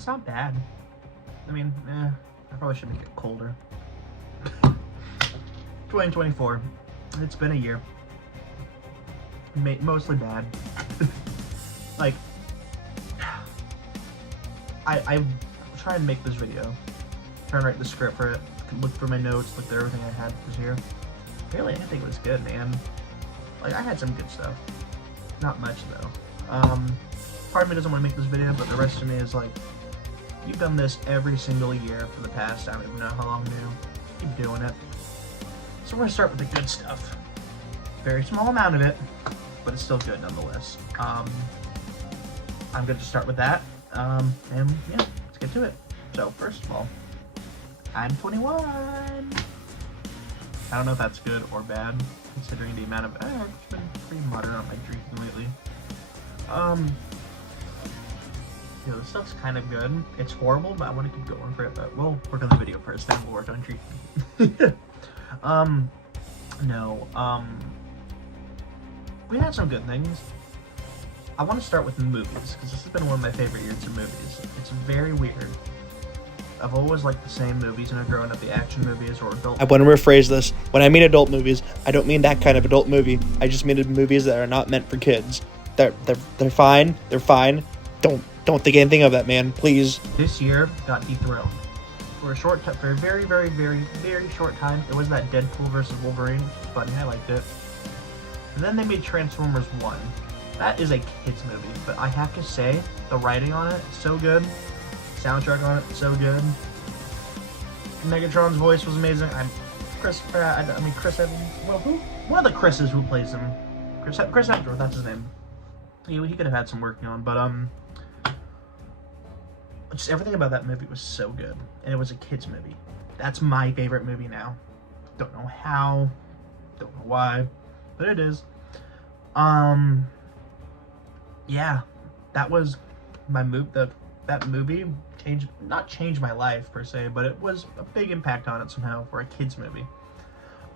It's not bad. I mean, I probably should make it colder. 2024. It's been a year. Mostly bad. Like, I try and make this video. Try and write the script for it. Look for my notes, look through everything I had this year. Really, anything was good, man. Like, I had some good stuff. Not much, though. Part of me doesn't want to make this video, but the rest of me is like, you've done this every single year for the past, I don't even know how long now. Keep doing it. So we're gonna start with the good stuff. Very small amount of it, but it's still good nonetheless. I'm good to start with that. And yeah, let's get to it. So first of all, I'm 21. I don't know if that's good or bad, considering the amount of I've been pretty moderate on my drinking lately. You know, this stuff's kind of good. It's horrible, but I want to keep going for it. But we'll work on the video first, then we'll work on drinking. We had some good things. I want to start with movies, because this has been one of my favorite years of movies. It's very weird. I've always liked the same movies, growing up, the action movies or adult. I want to rephrase this. When I mean adult movies, I don't mean that kind of adult movie. I just mean movies that are not meant for kids. They're fine. They're fine. Don't think anything of that, man. Please. This year got dethroned. For a short time, for a very, very, very, very short time, it was that Deadpool versus Wolverine. Funny, I liked it. And then they made Transformers 1. That is a kids movie, but I have to say, the writing on it is so good. Soundtrack on it, so good. Megatron's voice was amazing. Chris Evans. Well, who? One of the Chris's who plays him. Chris Hemsworth, that's his name. He could have had some working on, but just everything about that movie was so good, and it was a kids movie. That's my favorite movie now. Don't know how, don't know why, but it is. Yeah, that was my that movie not changed my life per se, but it was a big impact on it somehow for a kids movie.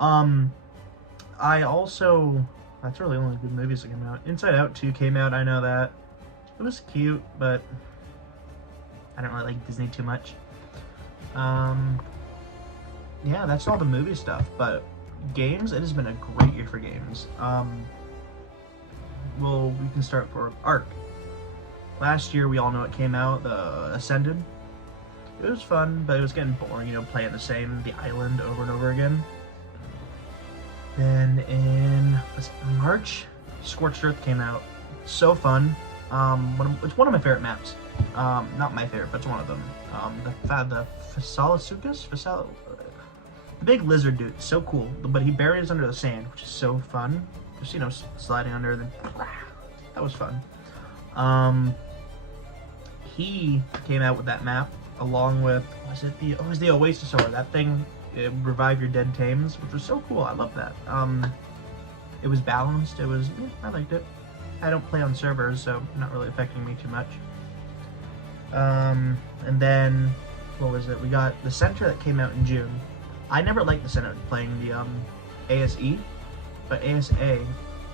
I also, that's really only good movies that came out. Inside Out 2 came out, I know that. It was cute, but I don't really like Disney too much. Yeah, that's all the movie stuff, but games, it has been a great year for games. Well, we can start for Ark. Last year, we all know it came out, the Ascended. It was fun, but it was getting boring, playing the island over and over again. Then in March, Scorched Earth came out. So fun. It's one of my favorite maps. Not my favorite, but it's one of them. The Phasaelasuchus? The big lizard dude, so cool. But he buries under the sand, which is so fun. Just, sliding under, then that was fun. He came out with that map along with, it was the Oasis Ore. That thing, it revive your dead tames, which was so cool. I love that. It was balanced. I liked it. I don't play on servers, so not really affecting me too much. And then, what was it? We got the Center that came out in June. I never liked the Center playing the ASE, but ASA,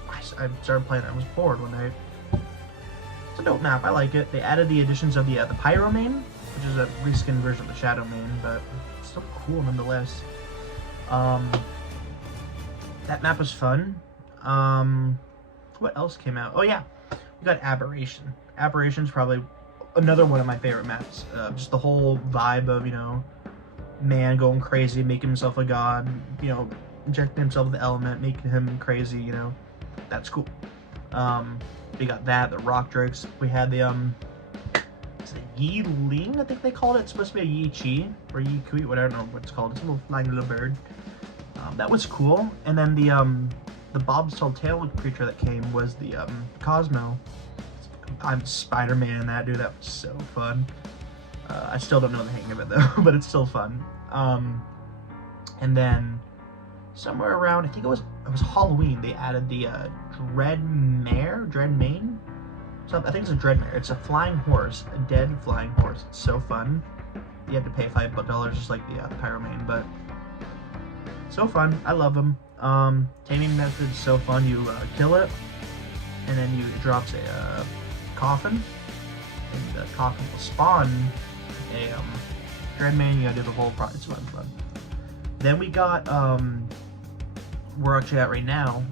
I started playing it. I was bored one night. It's a dope map. I like it. They added the additions of the Pyro main, which is a reskin version of the Shadow main, but it's still cool nonetheless. That map was fun. What else came out? Oh yeah, we got Aberration. Aberration's probably another one of my favorite maps. Just the whole vibe of, man going crazy, making himself a god, injecting himself with the element, making him crazy, that's cool. We got that, the rock drakes. We had the is it Yi Ling, I think they called it. It's supposed to be a Yi Chi or Yi Kui, whatever, I don't know what it's called. It's a little flying little bird. That was cool. And then the bobtail tail creature that came was the Cosmo. I'm Spider-Man in that, dude. That was so fun. I still don't know the hang of it though, but it's still fun. And then somewhere around, I think it was Halloween, they added the Dreadmane. So I think it's a Dreadmare. It's a flying horse, a dead flying horse. It's so fun. You have to pay $5 just like the Pyromane, but so fun. I love them. Taming method's so fun. You kill it, and then it drops a coffin, and talking will spawn a Dreadman. You gotta do the whole process. It's fun. Then we got we're actually at right now.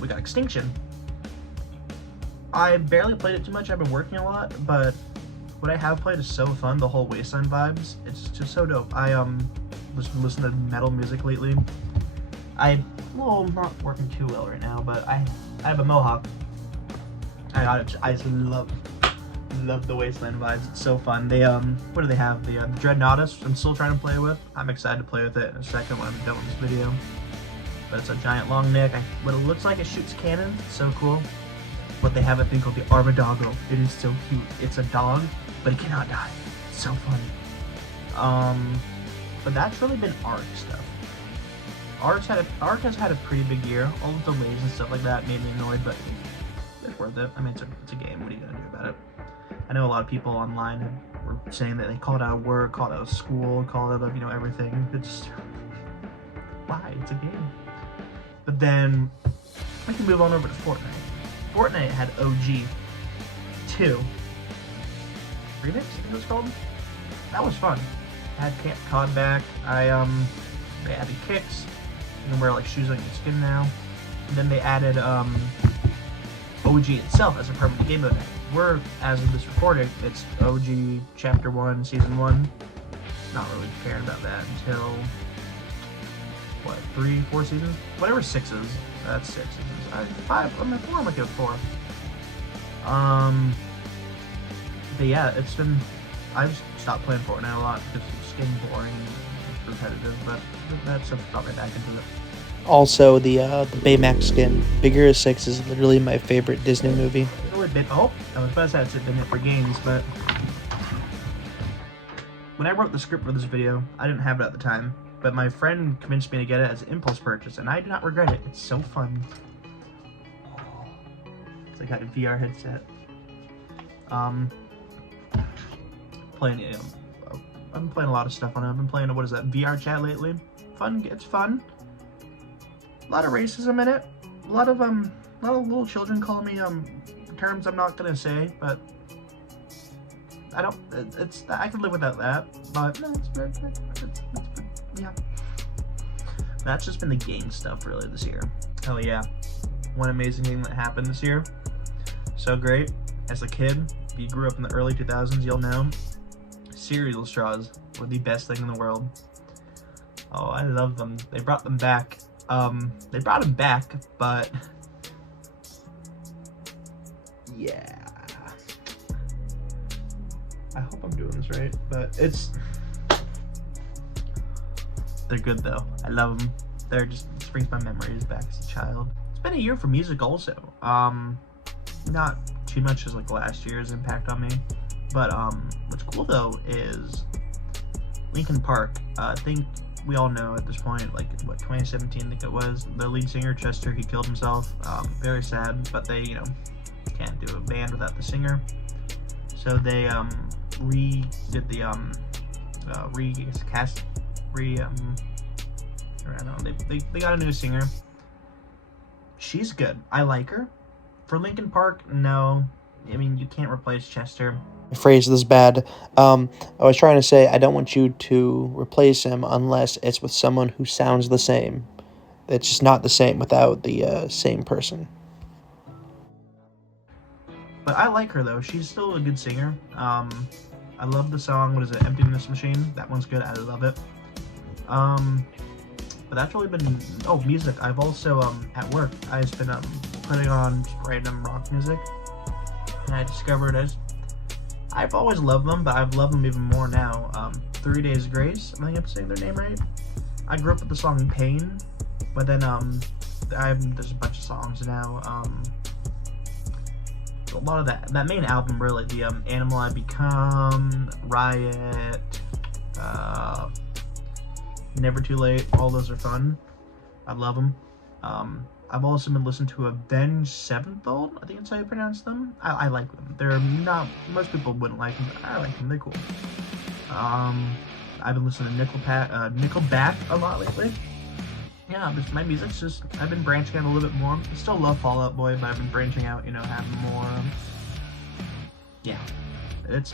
We got Extinction. I barely played it too much. I've been working a lot, but what I have played is so fun. The whole Wasteland vibes. It's just so dope. I was listening to metal music lately. I'm not working too well right now, but I have a mohawk. I just love the Wasteland vibes. It's so fun. They what do they have? The Dreadnoughtus. I'm still trying to play with. I'm excited to play with it in a second when I'm done with this video. But it's a giant long neck. What it looks like, it shoots cannons. It's so cool. But they have a thing called the Armadoggo. It is so cute. It's a dog, but it cannot die. It's so funny. But that's really been Ark stuff. Ark has had a pretty big year. All the delays and stuff like that made me annoyed, but it's worth it. I mean, it's a game. What are you gonna do about it? I know a lot of people online were saying that they called out of work, called out of school, called out of everything. It's why? It's a game. But then we can move on over to Fortnite. Fortnite had OG 2 remix, I think it was called. That was fun. I had Camp COD back. They added kicks. You can wear like shoes on your skin now. And then they added OG itself as a permanent game mode. We're, as of this recording, it's OG Chapter 1, Season 1. Not really caring about that until what, 3, 4 seasons? Whatever 6 is. That's 6 seasons. 5. I'm 4. I'm gonna go 4. But yeah, it's been. I've stopped playing Fortnite a lot because it's getting boring and repetitive. But that stuff got me back into it. Also, the Baymax skin, Big Hero 6 is literally my favorite Disney movie. Oh, I was about to say it's been it for games, but when I wrote the script for this video, I didn't have it at the time. But my friend convinced me to get it as an impulse purchase, and I do not regret it. It's so fun. It's like a VR headset. Playing, I've been playing a lot of stuff on it. I've been playing, what is that, VR chat lately. Fun, it's fun. A lot of racism in it. A lot of little children call me terms I'm not gonna say, but I can live without that. But yeah, that's just been the game stuff really this year. Hell yeah, one amazing thing that happened this year. So great. As a kid, if you grew up in the early 2000s, you'll know cereal straws were the best thing in the world. Oh, I love them. They brought them back. But yeah. I hope I'm doing this right, but they're good though. I love them. They're just, it brings my memories back as a child. It's been a year for music also. Not too much as like last year's impact on me, but what's cool though is Linkin Park. I think we all know at this point, like what, 2017 I think it was, the lead singer Chester, he killed himself. Very sad, but they can't do a band without the singer, so they redid the I don't know, they got a new singer. She's good. I like her. For Linkin Park, no. I mean, you can't replace Chester. I phrased this bad. I was trying to say I don't want you to replace him unless it's with someone who sounds the same. It's just not the same without the same person. But I like her though. She's still a good singer. I love the song. What is it? Emptiness Machine. That one's good. I love it. But that's really been music. I've also at work I've been putting on just random rock music, and I discovered I've always loved them, but I've loved them even more now. 3 Days Grace. I think I'm saying their name right. I grew up with the song Pain, but then there's a bunch of songs now. A lot of that main album really, the Animal I Become, Riot, Never Too Late, all those are fun. I love them. I've also been listening to Avenged Sevenfold, I think that's how you pronounce them. I like them. They're not, most people wouldn't like them, but I like them, they're cool. I've been listening to Nickelback a lot lately. Yeah, my music's just, I've been branching out a little bit more. I still love Fall Out Boy, but I've been branching out, having more, yeah. it's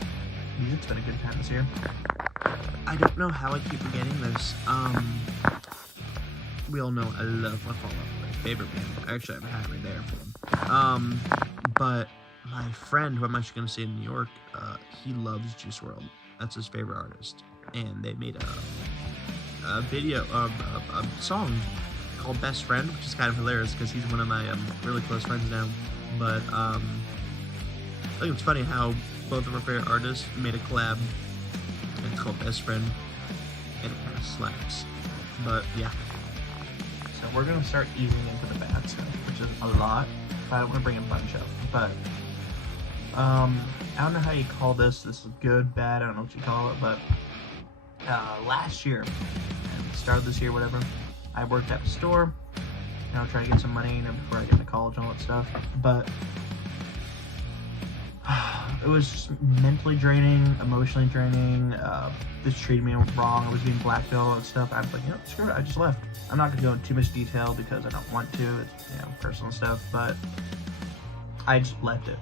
been a good time this year. I don't know how I keep forgetting this. We all know I love my Fall Out Boy, my favorite band. I actually have a hat right there for them. But my friend, who I'm actually going to see in New York, he loves Juice WRLD. That's his favorite artist. And they made a video, a song called Best Friend, which is kind of hilarious because he's one of my really close friends now. But I think it's funny how both of our favorite artists made a collab. It's called Best Friend, and it kind of slaps. But yeah. So we're gonna start easing into the bad stuff, which is a lot. But I don't want to bring a bunch up. But I don't know how you call this. This is good, bad. I don't know what you call it. But last year, and the start of this year, whatever, I worked at a store. You know, trying to get some money, you know, before I get into college and all that stuff. But it was just mentally draining, emotionally draining. This treated me wrong. I was being blackmailed, all that stuff. I was like, you know, screw it. I just left. I'm not gonna go into too much detail because I don't want to. It's, you know, personal stuff. But I just left it.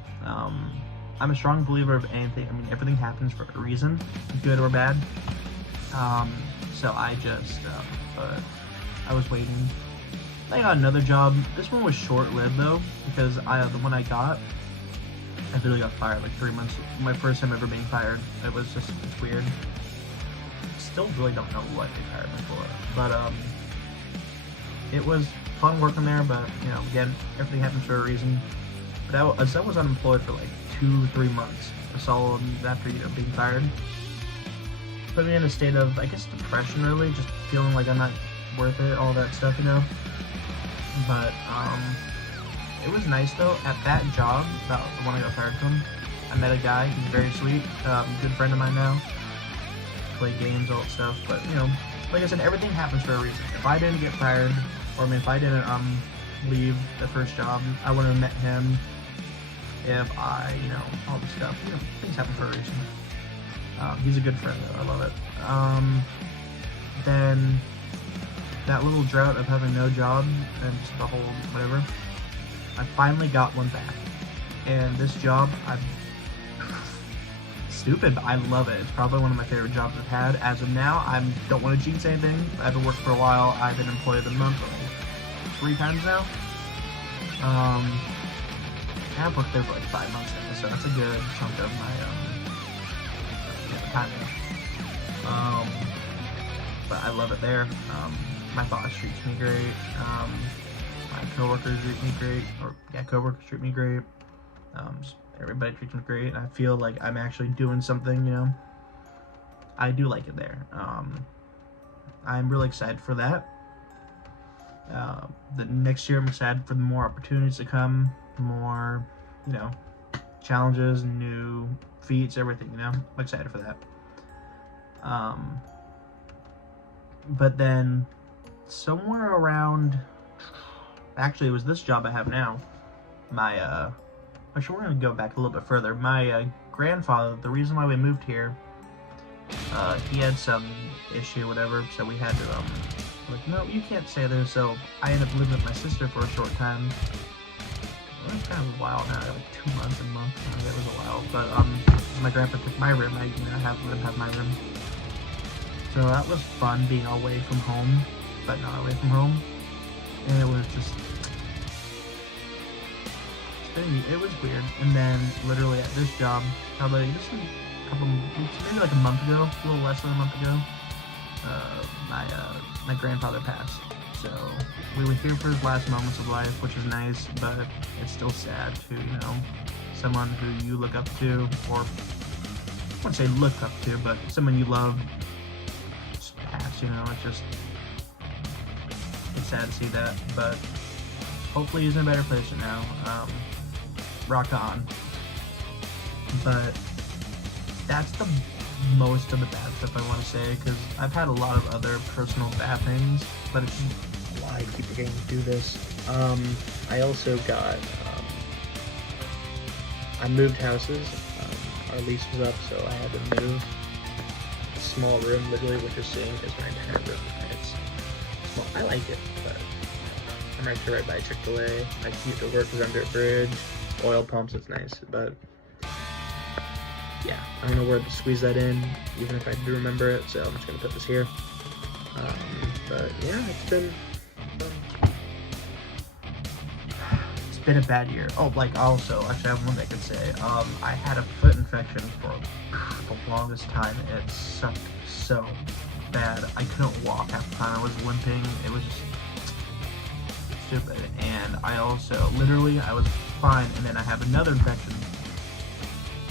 I'm a strong believer of anything. I mean, everything happens for a reason, good or bad. So I just, but I was waiting. I got another job. This one was short-lived though, because the one I got, I literally got fired like 3 months. My first time ever being fired. It was just, it's weird. Still really don't know what they fired me for, but it was fun working there. But you know, again, everything happens for a reason. But I was unemployed for like 2-3 months, a solid after, you know, being fired. Put me in a state of, I guess, depression, really, just feeling like I'm not worth it, all that stuff, you know. But it was nice though. At that job, the one I got fired from, I met a guy. He's very sweet, good friend of mine now. Play games, all that stuff. But you know, like I said, everything happens for a reason. If I didn't get fired, or I mean, if I didn't leave the first job, I wouldn't have met him. If I, you know, all this stuff, you know, things happen for a reason. He's a good friend though. I love it. Then that little drought of having no job and just the whole whatever, I finally got one back. And this job, I'm stupid, but I love it. It's probably one of my favorite jobs I've had. As of now, I don't want to jinx anything. I haven't worked for a while. I've been employed a month, like 3 times now. I've worked there for like 5 months now, so that's a good chunk of my time there. But I love it there. My boss treats me great. My coworkers treat me great, coworkers treat me great. Just everybody treats me great, and I feel like I'm actually doing something, you know. I do like it there. I'm really excited for that. The next year I'm excited for the more opportunities to come, more, you know, challenges, new feats, everything, you know. I'm excited for that. But then somewhere around, actually it was this job I have now, my actually we're gonna go back a little bit further. My grandfather, the reason why we moved here, he had some issue, whatever, so we had to like, no, you can't stay there. So I ended up living with my sister for a short time. Well, it's kind of a while now, like 2 months, a month. That was a while. But my grandpa took my room. I have my room. So that was fun, being away from home, but not away from home. And it was just, it was weird. And then literally at this job, probably just a couple, maybe like a month ago, a little less than a month ago, my grandfather passed. So we were here for his last moments of life, which is nice, but it's still sad to, you know, someone who you look up to, or I wouldn't say look up to, but someone you love just pass, you know. It's sad to see that, but hopefully he's in a better place now. Rock on. But that's the most of the bad stuff I want to say, because I've had a lot of other personal bad things, but it's just why I keep forgetting to do this. I also got, I moved houses. Our lease was up, so I had to move. A small room, literally what you're seeing is my entire room, and it's small. I like it, but I'm right by Chick-fil-A. My commute to work is under a bridge. Oil pumps, it's nice, but yeah, I don't know where to squeeze that in, even if I do remember it, so I'm just gonna put this here. But yeah, it's been a bad year. Oh, like also, actually I have one thing I could say. I had a foot infection for the longest time. It sucked so bad. I couldn't walk half the time. I was limping. It was just stupid. And I also, literally, I was fine, and then I have another infection.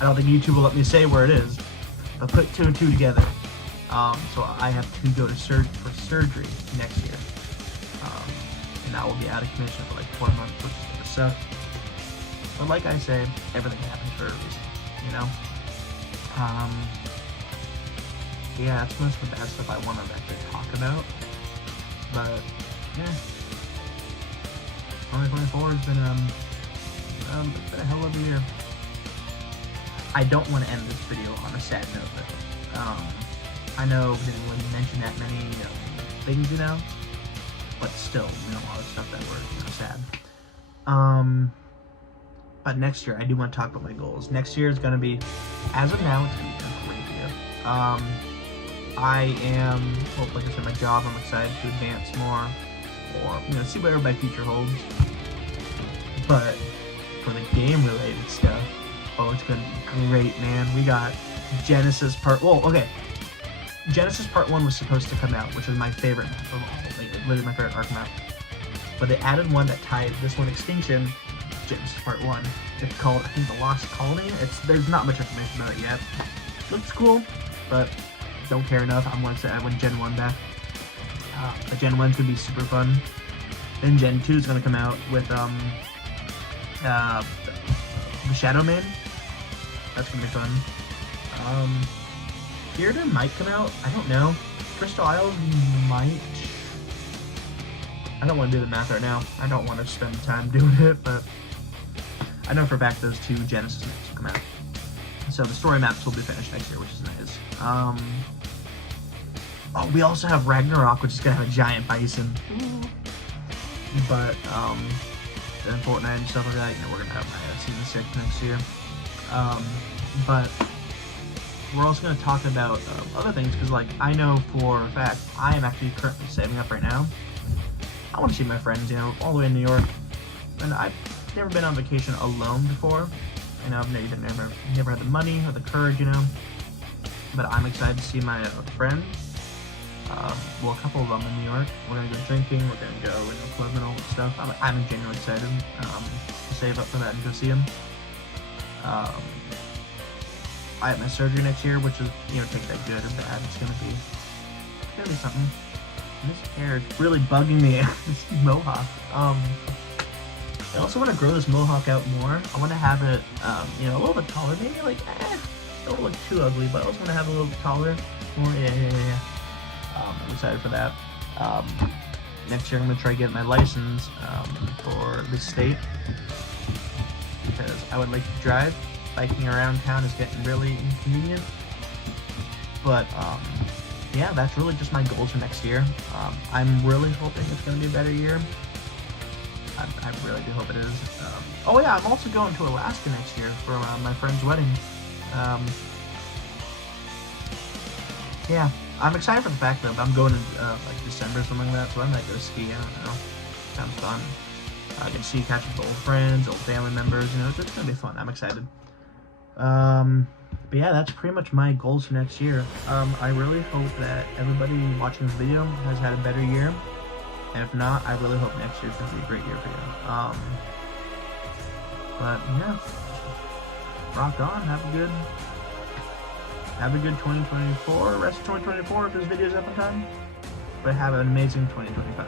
I don't think YouTube will let me say where it is, but put 2 and 2 together. So I have to go to for surgery next year. And I will be out of commission for like 4 months, which is gonna suck. But like I say, everything happens for a reason, you know? Yeah, that's most of the bad stuff I want to actually talk about. But, yeah. 2024 has been, it's been a hell of a year. I don't want to end this video on a sad note, though. I know we didn't really mention that many things, you know, but still, a lot of stuff that were sad. But next year, I do want to talk about my goals. Next year is going to be, as of now, it's going to be a great year. I am, well, like I said, my job, I'm excited to advance more, or, see what my future holds. But for the game-related stuff, oh, it's going to be great, man. We got Genesis Part 1 was supposed to come out, which is my favorite map of all. Like, literally my favorite Ark map. But they added one that tied this one Extinction, Genesis Part 1. It's called, I think, The Lost Colony. There's not much information about it yet. Looks cool, but don't care enough. I want Gen 1 back. But Gen 1's gonna be super fun. Then Gen 2 is gonna come out with the Shadow Man. That's gonna be fun. Theater might come out. I don't know. Crystal Isles might. I don't want to do the math right now. I don't want to spend time doing it, but I know for a fact those 2 Genesis maps will come out. So the story maps will be finished next year, which is nice. Oh, we also have Ragnarok, which is gonna have a giant bison. But then Fortnite and stuff like that, we're gonna have Season 6 next year. But we're also going to talk about other things, because like I know for a fact I am actually currently saving up right now. I want to see my friends, all the way in New York, and I've never been on vacation alone before. I've never had the money or the courage, but I'm excited to see my friends. Well, a couple of them in New York. We're gonna go drinking. We're gonna go club and all that stuff. I'm genuinely excited to save up for that and go see them. I have my surgery next year, which is, take that good or bad. It's gonna be something. And this hair is really bugging me. This mohawk. I also want to grow this mohawk out more. I want to have it, a little bit taller. Maybe like, don't look too ugly, but I also want to have it a little bit taller. More, yeah. I'm excited for that. Next year I'm gonna try to get my license for the state, because I would like to drive. Biking around town is getting really inconvenient. But yeah, that's really just my goals for next year. I'm really hoping it's going to be a better year. I really do hope it is. Oh yeah, I'm also going to Alaska next year for my friend's wedding. Yeah, I'm excited for the fact that I'm going in like December or something like that, so I might go ski. I don't know. Sounds fun. I can see, catch up with old friends, old family members. It's going to be fun. I'm excited. But yeah, that's pretty much my goals for next year. I really hope that everybody watching this video has had a better year, and if not, I really hope next year's gonna be a great year for you. But yeah, rock on. Have a good 2024. Rest of 2024 if this video's up in time. But have an amazing 2025.